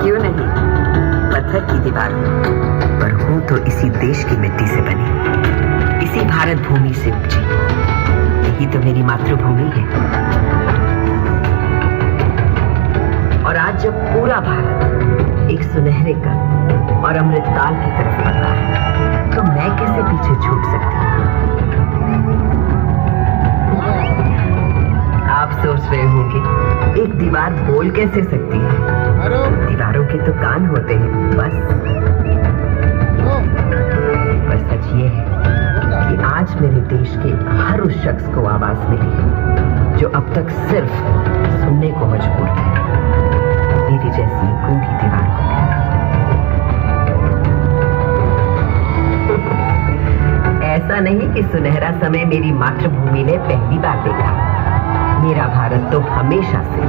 क्यों नहीं, पत्थर की दीवार हूँ, पर हूँ तो इसी देश की मिट्टी से बनी, इसी भारत भूमि से उपजी। यही तो मेरी मातृभूमि है। और आज जब पूरा भारत एक सुनहरे कल और अमृतकाल की तरफ बढ़ रहा है, तो मैं कैसे पीछे छूट सकती हूँ? आप सोच रहे होंगे एक दीवार बोल कैसे सकती है? दीवारों के तो कान होते हैं बस। पर सच ये है कि आज मेरे देश के हर उस शख्स को आवाज मिली है जो अब तक सिर्फ सुनने को मजबूर है, मेरी जैसी गूंगी दीवार को। ऐसा नहीं कि सुनहरा समय मेरी मातृभूमि ने पहली बार देखा। मेरा भारत तो हमेशा से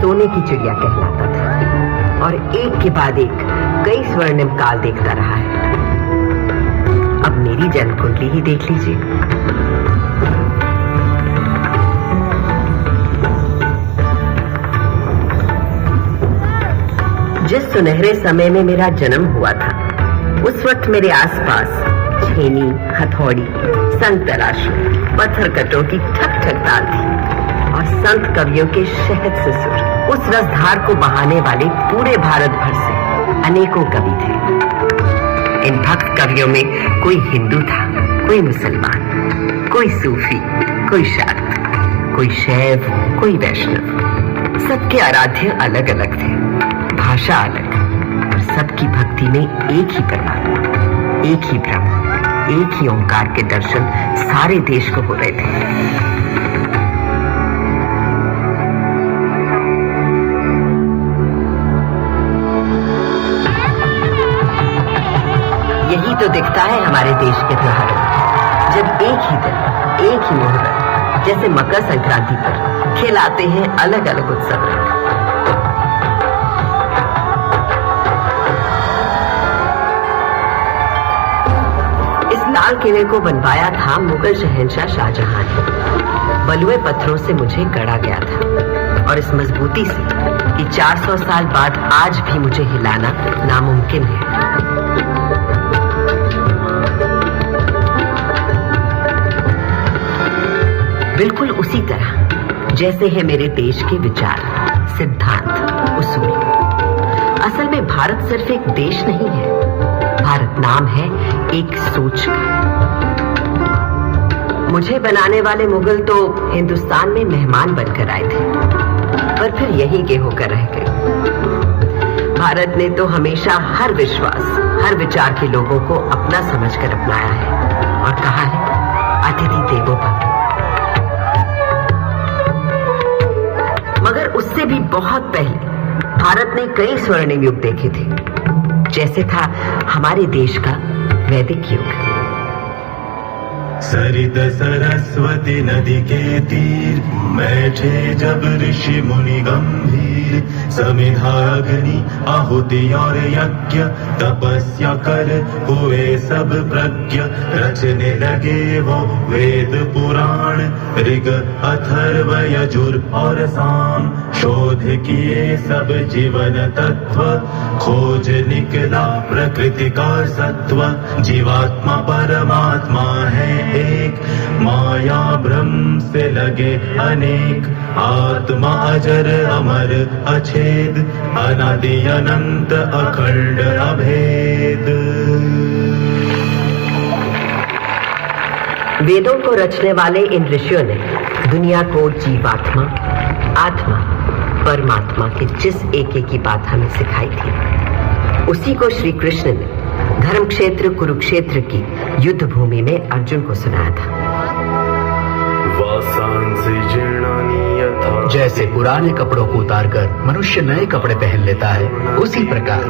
सोने की चिड़िया कहलाता था और एक के बाद एक कई स्वर्णिम काल देखता रहा है। अब मेरी जन्म कुंडली ही देख लीजिए। जिस सुनहरे समय में मेरा जन्म हुआ था, उस वक्त मेरे आसपास छेनी, हथौड़ी, संग तराशू, पत्थर कटों की ठक ठक ताल थी और संत कवियों के शहद से सुर उस रसधार को बहाने वाले पूरे भारत भर से अनेकों कवि थे। इन भक्त कवियों में कोई हिंदू था, कोई मुसलमान, कोई सूफी, कोई शाक्त, कोई शैव, कोई वैष्णव। सबके आराध्य अलग अलग थे, भाषा अलग, और सबकी भक्ति में एक ही परमात्मा, एक ही ब्रह्म, एक ही ओंकार के दर्शन सारे देश को हो रहे थे। यही तो दिखता है हमारे देश के त्योहारों में, जब एक ही दिन, एक ही मुहूर्त, जैसे मकर संक्रांति पर खिलाते हैं अलग अलग उत्सव रंग। इस लाल किले को बनवाया था मुगल शहंशाह शाहजहां ने। बलुए पत्थरों से मुझे गढ़ा गया था और इस मजबूती से कि 400 साल बाद आज भी मुझे हिलाना नामुमकिन है। बिल्कुल उसी तरह जैसे है मेरे देश के विचार, सिद्धांत, उसूल। असल में भारत सिर्फ एक देश नहीं है, भारत नाम है एक सोच का। मुझे बनाने वाले मुगल तो हिंदुस्तान में मेहमान बनकर आए थे, पर फिर यहीं के होकर रह गए। भारत ने तो हमेशा हर विश्वास, हर विचार के लोगों को अपना समझकर अपनाया है और कहा है अतिथि देवो भव। मगर उससे भी बहुत पहले भारत ने कई स्वर्णिम युग देखे थे, जैसे था हमारे देश का वैदिक युग। सरित सरस्वती नदी के तीर बैठे जब ऋषि मुनि गंभीर, समिधा अग्नि आहुति और यज्ञ तपस्या कर हुए सब प्रज्ञ। रचने लगे वो वेद पुराण, ऋग अथर्व यजुर और साम। शोध किए सब जीवन तत्व, खोज निकला प्रकृति का सत्व। जीवात्मा परमात्मा है एक, माया भ्रम से लगे अनेक। आत्मा अजर अमर अछेद, अनादि अनंत अखंड अभेद। वेदों को रचने वाले इन ऋषियों ने दुनिया को जीवात्मा, आत्मा, परमात्मा के जिस एक एक की बात हमें सिखाई थी, उसी को श्री कृष्ण ने धर्म क्षेत्र कुरुक्षेत्र की युद्ध भूमि में अर्जुन को सुनाया था। जैसे पुराने कपड़ों को उतारकर मनुष्य नए कपड़े पहन लेता है, उसी प्रकार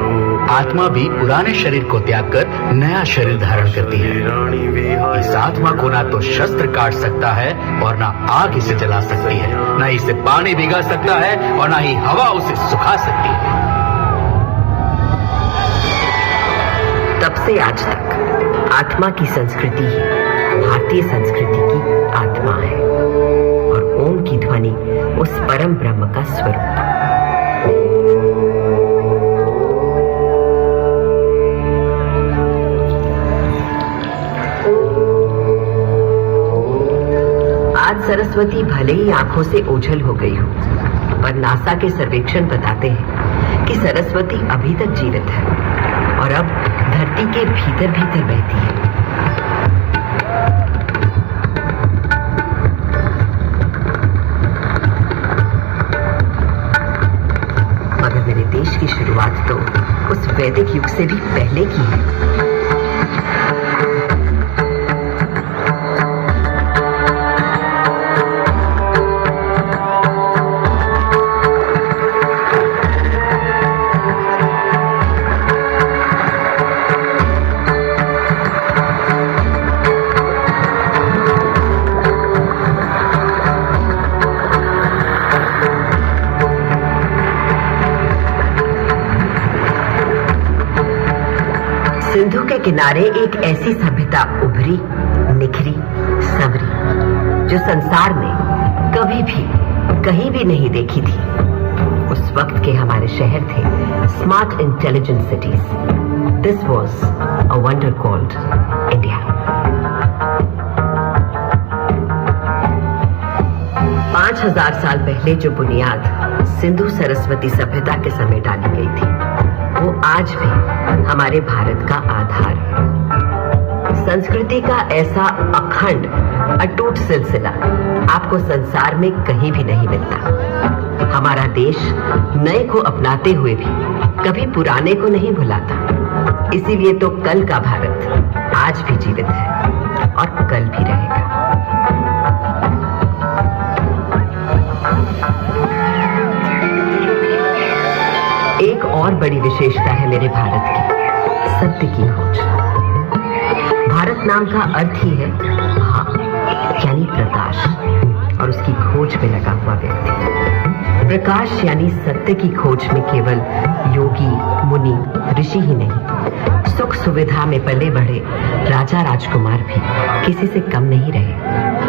आत्मा भी पुराने शरीर को त्याग कर नया शरीर धारण करती है। इस आत्मा को ना तो शस्त्र काट सकता है और ना आग इसे जला सकती है, ना इसे पानी भिगा सकता है और ना ही हवा उसे सुखा सकती है। तब से आज तक आत्मा की संस्कृति ही भारतीय संस्कृति की आत्मा है और ओम की ध्वनि उस परम ब्रह्म का स्वरूप। सरस्वती भले ही आंखों से ओझल हो गई हो, पर नासा के सर्वेक्षण बताते हैं कि सरस्वती अभी तक जीवित है और अब धरती के भीतर भीतर बहती है। मगर मेरे देश की शुरुआत तो उस वैदिक युग से भी पहले की है। सिंधु के किनारे एक ऐसी सभ्यता उभरी, निखरी, संवरी जो संसार ने कभी भी कहीं भी नहीं देखी थी। उस वक्त के हमारे शहर थे smart intelligent cities. This was a wonder called India. 5000 साल पहले जो बुनियाद सिंधु सरस्वती सभ्यता के समय डाली गई थी, वो आज भी हमारे भारत का आधार है। संस्कृति का ऐसा अखंड अटूट सिलसिला आपको संसार में कहीं भी नहीं मिलता। हमारा देश नए को अपनाते हुए भी कभी पुराने को नहीं भुलाता। इसीलिए तो कल का भारत आज भी जीवित है और कल भी रहेगा। एक और बड़ी विशेषता है मेरे भारत की, सत्य की खोज। भारत नाम का अर्थ ही है हाँ यानी प्रकाश, और उसकी खोज में लगा हुआ व्यक्ति। प्रकाश यानी सत्य की खोज में केवल योगी, मुनि, ऋषि ही नहीं, सुख सुविधा में पले बढ़े राजा राजकुमार भी किसी से कम नहीं रहे।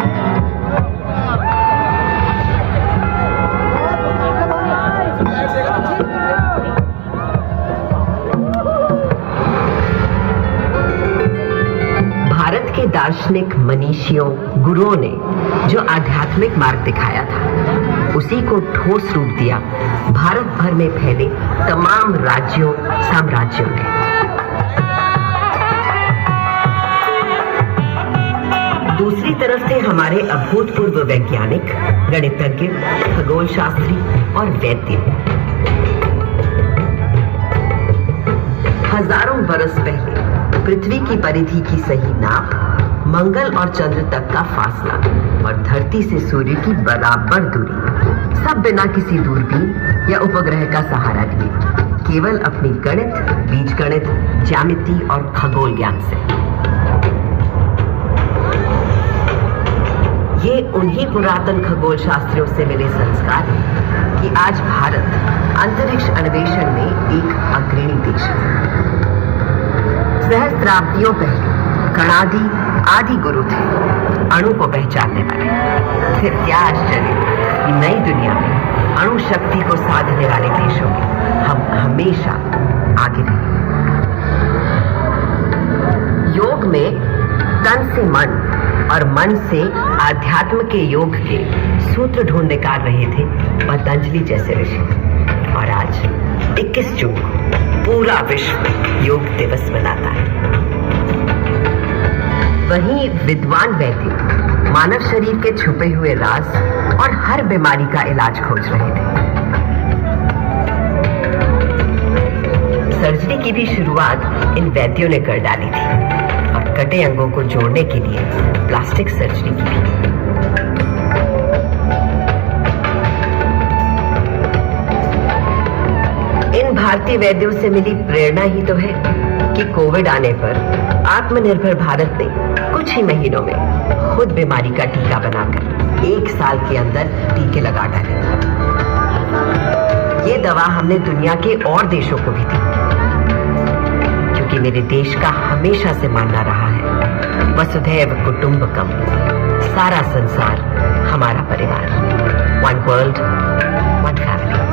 भारत के दार्शनिक मनीषियों, गुरुओं ने जो आध्यात्मिक मार्ग दिखाया था, उसी को ठोस रूप दिया भारत भर में फैले तमाम राज्यों, साम्राज्यों ने। दूसरी तरफ थे हमारे अभूतपूर्व वैज्ञानिक, गणितज्ञ, खगोल शास्त्री और वैद्य। हजारों बरस पहले पृथ्वी की परिधि की सही नाप, मंगल और चंद्र तक का फासला और धरती से सूर्य की बराबर दूरी, सब बिना किसी दूरबीन या उपग्रह का सहारा लिए, केवल अपनी गणित, बीजगणित, ज्यामिति और खगोल ज्ञान से। ये उन्हीं पुरातन खगोल शास्त्रियों से मिले संस्कार हैं कि आज भारत अंतरिक्ष अन्वेषण में एक अग्रणी देश है। सहस्त्राब्दियों पहले कणादि आदि गुरु थे, अणु को पहचानने वाले। फिर क्या आश्चर्य कि नई दुनिया में अणु शक्ति को साधने वाले देशों में हम हमेशा आगे रहे। योग में तन से मन और मन से आध्यात्म के योग के सूत्र ढूंढ निकाल रहे थे पतंजलि जैसे ऋषि। और आज 21 जून पूरा विश्व योग दिवस मनाता है। वहीं विद्वान वैद्य मानव शरीर के छुपे हुए राज और हर बीमारी का इलाज खोज रहे थे। सर्जरी की भी शुरुआत इन वैद्यों ने कर डाली थी और कटे अंगों को जोड़ने के लिए प्लास्टिक सर्जरी की भी। इन भारतीय वैद्यों से मिली प्रेरणा ही तो है कि कोविड आने पर आत्मनिर्भर भारत ने कुछ ही महीनों में खुद बीमारी का टीका बनाकर 1 साल के अंदर टीके लगा डाले। ये दवा हमने दुनिया के और देशों को भी दी, क्योंकि मेरे देश का हमेशा से मानना रहा है वसुधैव कुटुंबकम, सारा संसार हमारा परिवार, वन वर्ल्ड वन फैमिली।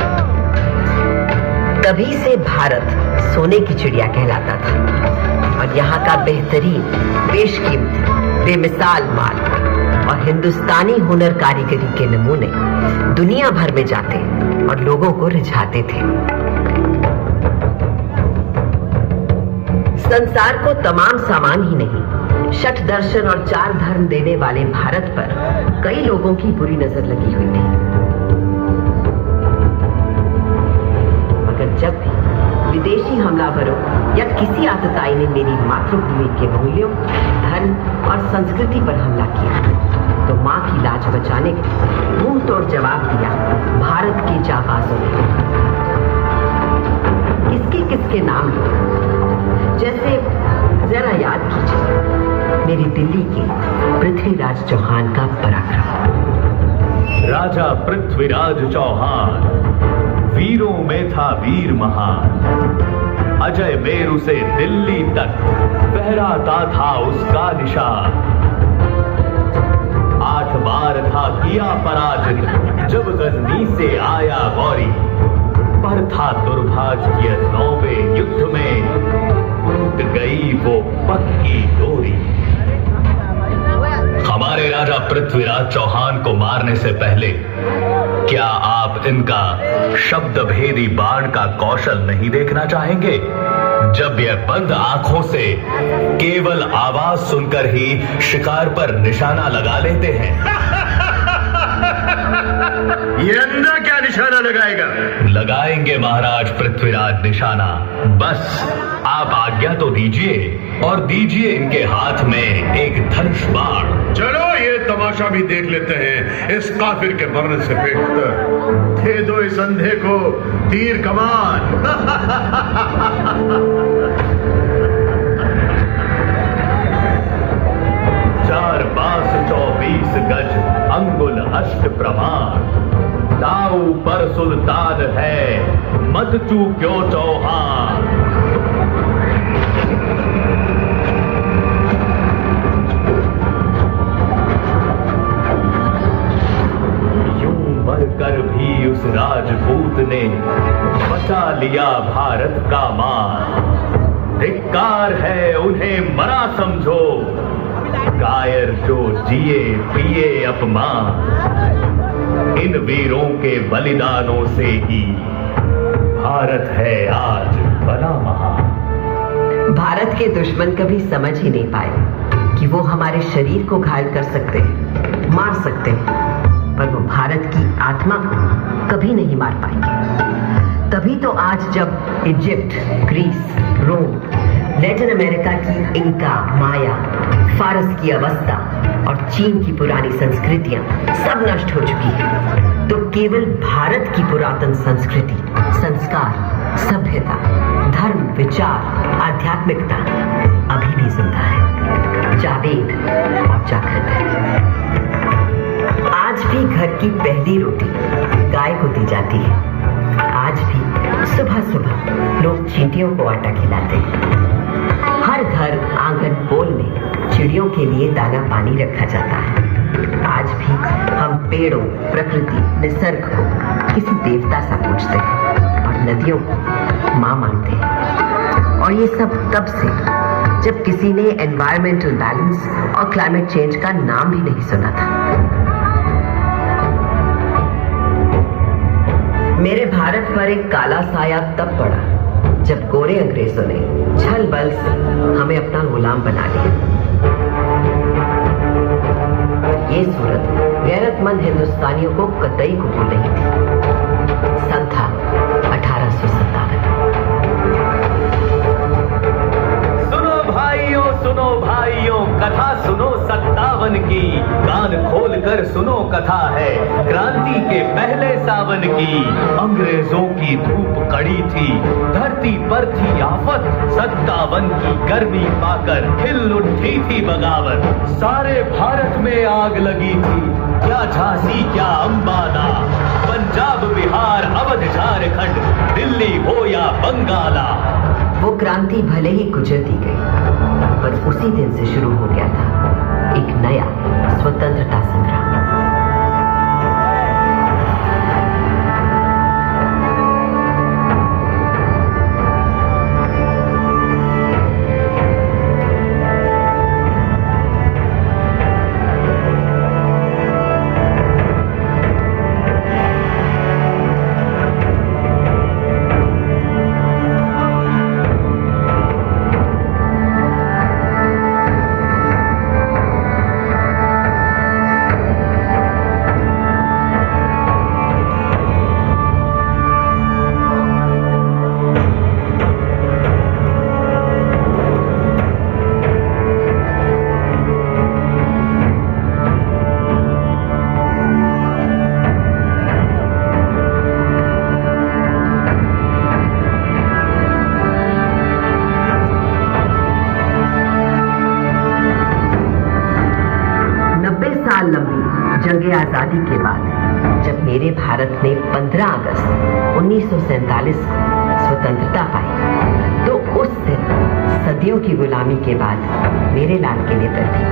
तभी से भारत सोने की चिड़िया कहलाता था और यहाँ का बेहतरीन, बेशकीमती, बेमिसाल माल और हिंदुस्तानी हुनर कारीगरी के नमूने दुनिया भर में जाते और लोगों को रिझाते थे। संसार को तमाम सामान ही नहीं, षट दर्शन और 4 धर्म देने वाले भारत पर कई लोगों की बुरी नजर लगी हुई थी। मगर जब भी विदेशी हमलावरों या किसी आतताई ने मेरी मातृभूमि के मूल्यों, धर्म और संस्कृति पर हमला किया, तो मां की लाज बचाने को मुंह तोड़ जवाब दिया भारत के जाबाजों ने। किसके किसके नाम लो, जैसे जरा याद कीजिए मेरी दिल्ली के पृथ्वीराज चौहान का पराक्रम। राजा पृथ्वीराज चौहान वीरों में था वीर महान, अजय मेरु से दिल्ली तक फहराता था उसका निशान। 8 बार था किया पराजित जब गजनी से आया गौरी, पर था दुर्भाग्य 9वें युद्ध में टूट गई वो पक्की डोरी। हमारे राजा पृथ्वीराज चौहान को मारने से पहले क्या आप इनका शब्द भेदी बाण का कौशल नहीं देखना चाहेंगे? जब यह बंद आंखों से केवल आवाज सुनकर ही शिकार पर निशाना लगा लेते हैं। ये अंधा क्या निशाना लगाएगा? लगाएंगे महाराज पृथ्वीराज निशाना, बस आप आज्ञा तो दीजिए और दीजिए इनके हाथ में एक धनुष बाण। चलो ये तमाशा भी देख लेते हैं इस काफिर के मरने से बेहतर। दे दो इस अंधे को तीर कमान। 4 बांस 24 गज अंगुल अष्ट प्रमाण, दाऊ पर सुल्तान है मत चूक्यो चौहान। यूं मरकर भी उस राजपूत ने बचा लिया भारत का मान। धिक्कार है उन्हें मरा समझो, कायर जो जिए पिए अपमान। इन वीरों के बलिदानों से ही भारत है आज बना महान। भारत के दुश्मन कभी समझ ही नहीं पाए कि वो हमारे शरीर को घायल कर सकते हैं, मार सकते हैं, पर वो भारत की आत्मा को कभी नहीं मार पाएंगे। तभी तो आज जब इजिप्ट, ग्रीस, रोम, लैटिन अमेरिका की इंका, माया, फारस की अवस्था और चीन की पुरानी संस्कृतियां सब नष्ट हो चुकी है, तो केवल भारत की पुरातन संस्कृति, संस्कार, सभ्यता, धर्म, विचार, आध्यात्मिकता अभी भी जिंदा है, जावेद और जागृत है। आज भी घर की पहली रोटी गाय को दी जाती है। आज भी सुबह सुबह लोग चींटियों को आटा खिलाते हैं। हर घर, आंगन, पोल में चिड़ियों के लिए दाना पानी रखा जाता है। आज भी हम पेड़ों, प्रकृति, निसर्ग को किसी देवता सा पूजते हैं और नदियों को मां मानते हैं। और ये सब तब से जब किसी ने एनवायरमेंटल बैलेंस और क्लाइमेट चेंज का नाम भी नहीं सुना था। मेरे भारत पर एक काला साया तब पड़ा जब गोरे अंग्रेजों ने छल बल से हमें अपना गुलाम बना लिया। ये सूरत गैरतमंद हिंदुस्तानियों को कतई कबूल नहीं थी। सन था 1857। सुनो भाइयों कथा सुनो 57 की, कान खोल कर सुनो कथा है क्रांति के पहले सावन की। अंग्रेजों की धूप कड़ी थी, धरती पर थी आफत, 57 की गर्मी पाकर खिल उठी थी बगावत। सारे भारत में आग लगी थी, क्या झांसी क्या अंबाला, पंजाब बिहार अवध झारखंड, दिल्ली हो या बंगाला। वो क्रांति भले ही गुजर दी गई, पर उसी दिन से शुरू हो गया था एक नया स्वतंत्रता संग्राम। जंग आजादी के बाद जब मेरे भारत ने 15 अगस्त 1947 को स्वतंत्रता पाई, तो उस दिन सदियों की गुलामी के बाद मेरे लाल किले पर भी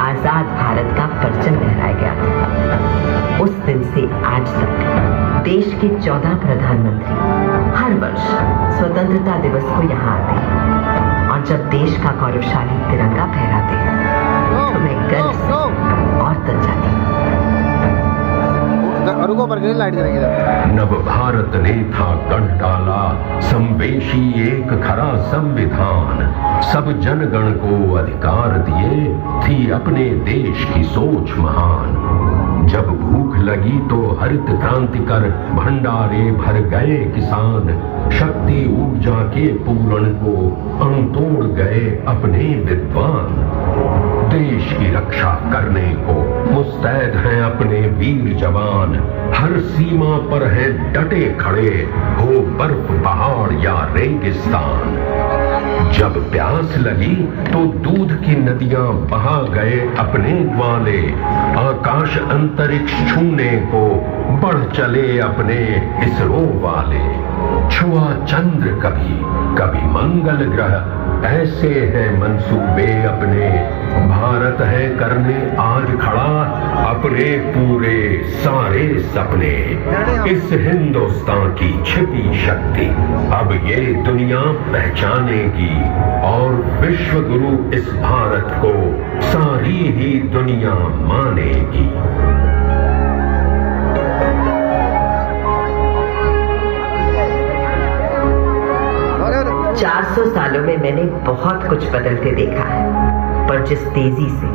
आजाद भारत का परचम लहराया गया था। उस दिन से आज तक देश के 14 प्रधानमंत्री हर वर्ष स्वतंत्रता दिवस को यहाँ आते हैं, और जब देश का गौरवशाली तिरंगा फहराते हैं तो मैं गर्व से और तन जाती हूँ। नव भारत ने था गढ़ डाला संवेशी एक खरा संविधान, सब जनगण को अधिकार दिए थी अपने देश की सोच महान। जब भूख लगी तो हरित क्रांति कर भंडारे भर गए किसान, शक्ति ऊर्जा के पूरण को अणतोड़ गए अपने विद्वान। देश की रक्षा करने को मुस्तैद हैं अपने वीर जवान, हर सीमा पर हैं डटे खड़े, हो बर्फ पहाड़ या रेगिस्तान। जब प्यास लगी तो दूध की नदियां बहा गए अपने ग्वाले, आकाश अंतरिक्ष छूने को बढ़ चले अपने इसरो वाले। छुआ चंद्र कभी कभी मंगल ग्रह, ऐसे हैं मंसूबे अपने। भारत है करने आज खड़ा अपने पूरे सारे सपने। इस हिंदुस्तान की छिपी शक्ति अब ये दुनिया पहचानेगी, और विश्व गुरु इस भारत को सारी ही दुनिया मानेगी। 400 सालों में मैंने बहुत कुछ बदलते देखा है, पर जिस तेजी से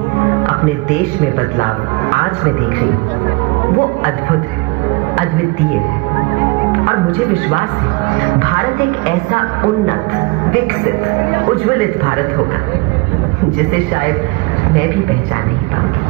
अपने देश में बदलाव आज मैं देख रही हूँ वो अद्भुत है, अद्वितीय है। और मुझे विश्वास है भारत एक ऐसा उन्नत, विकसित, उज्ज्वलित भारत होगा जिसे शायद मैं भी पहचान नहीं पाऊंगी।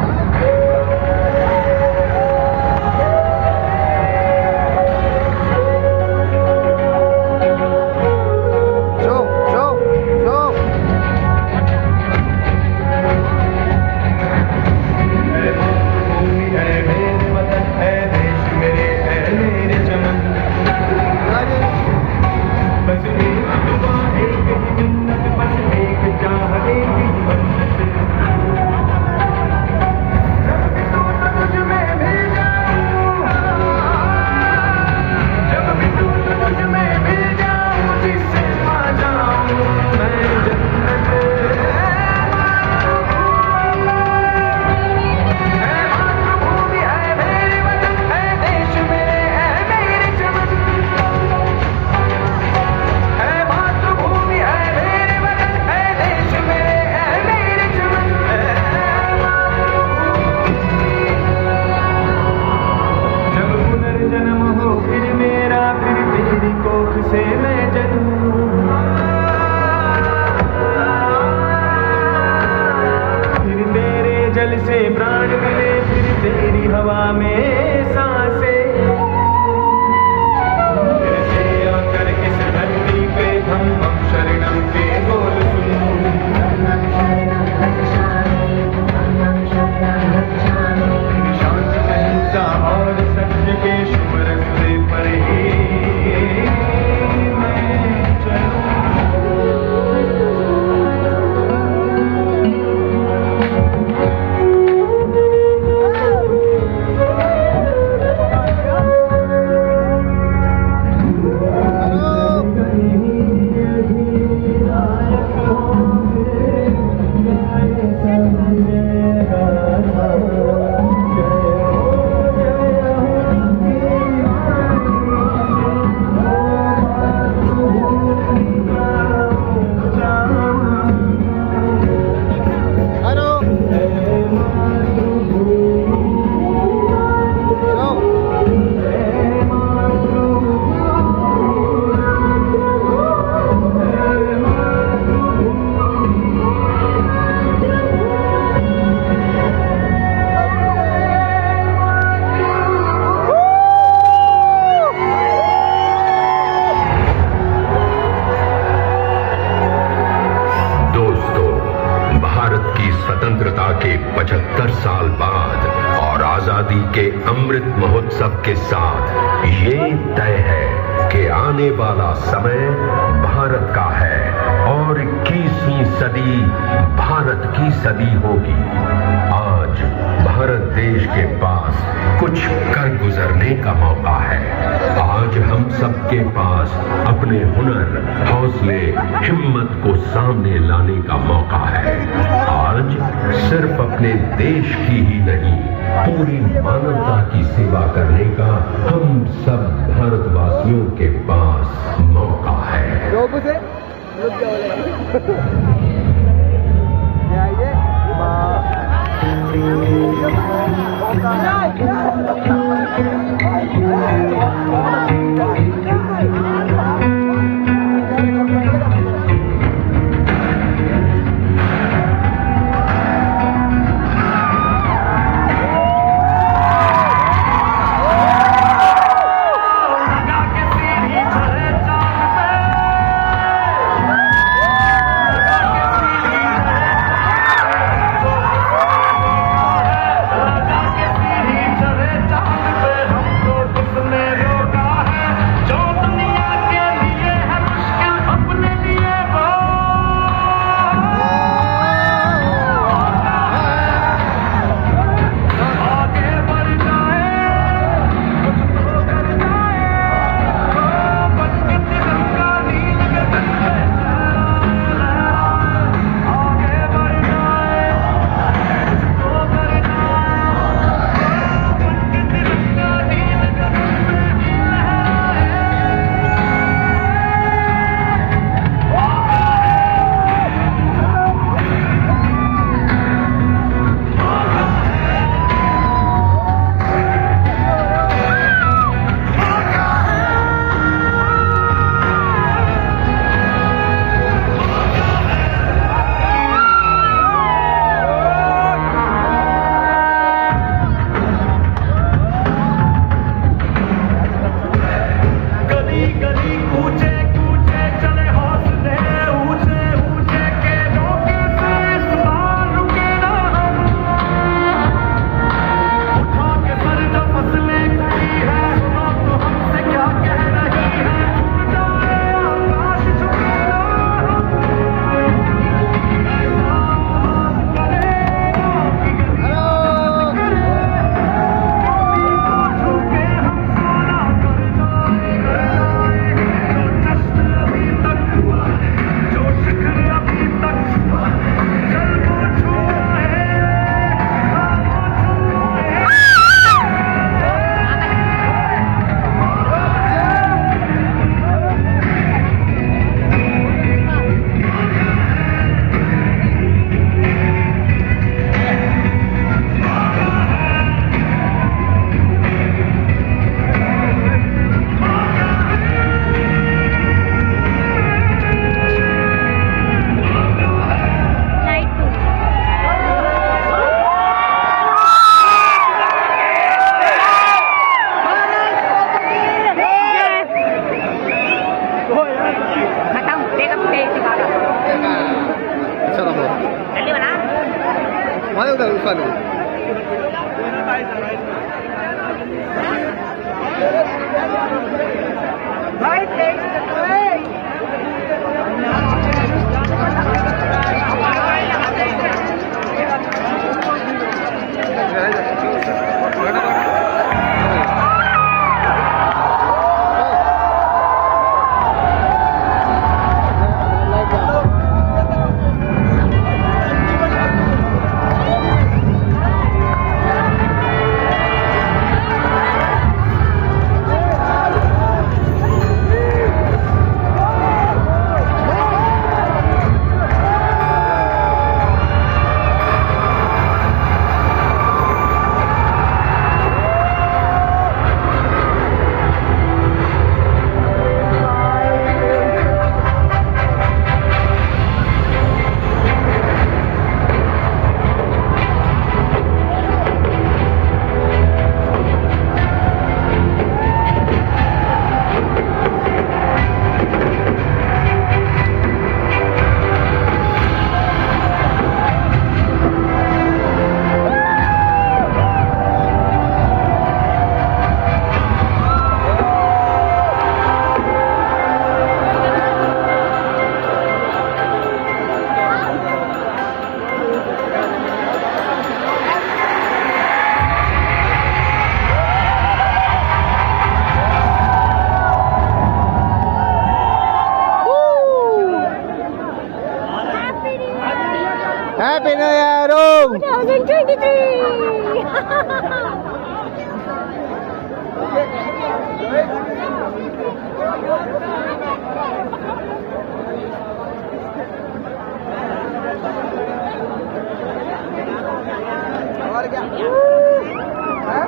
से प्राण मिले फिर तेरी हवा में सांसें, फिर से आकर इस धरती पे हम शरणम के बोल शांति अहिंसा और सत्य के शुभ रस्ते पर ही मैं चलूं। स्वतंत्रता के 75 साल बाद और आजादी के अमृत महोत्सव के साथ ये तय है कि आने वाला समय भारत का है और 21वीं सदी भारत की सदी होगी। आज भारत देश के पास कुछ कर गुजरने का मौका है। आज हम सबके पास अपने हुनर, हौसले, हिम्मत को सामने लाने का मौका है। आज सिर्फ अपने देश की ही नहीं, पूरी मानवता की सेवा करने का हम सब भारतवासियों के पास मौका है। 1993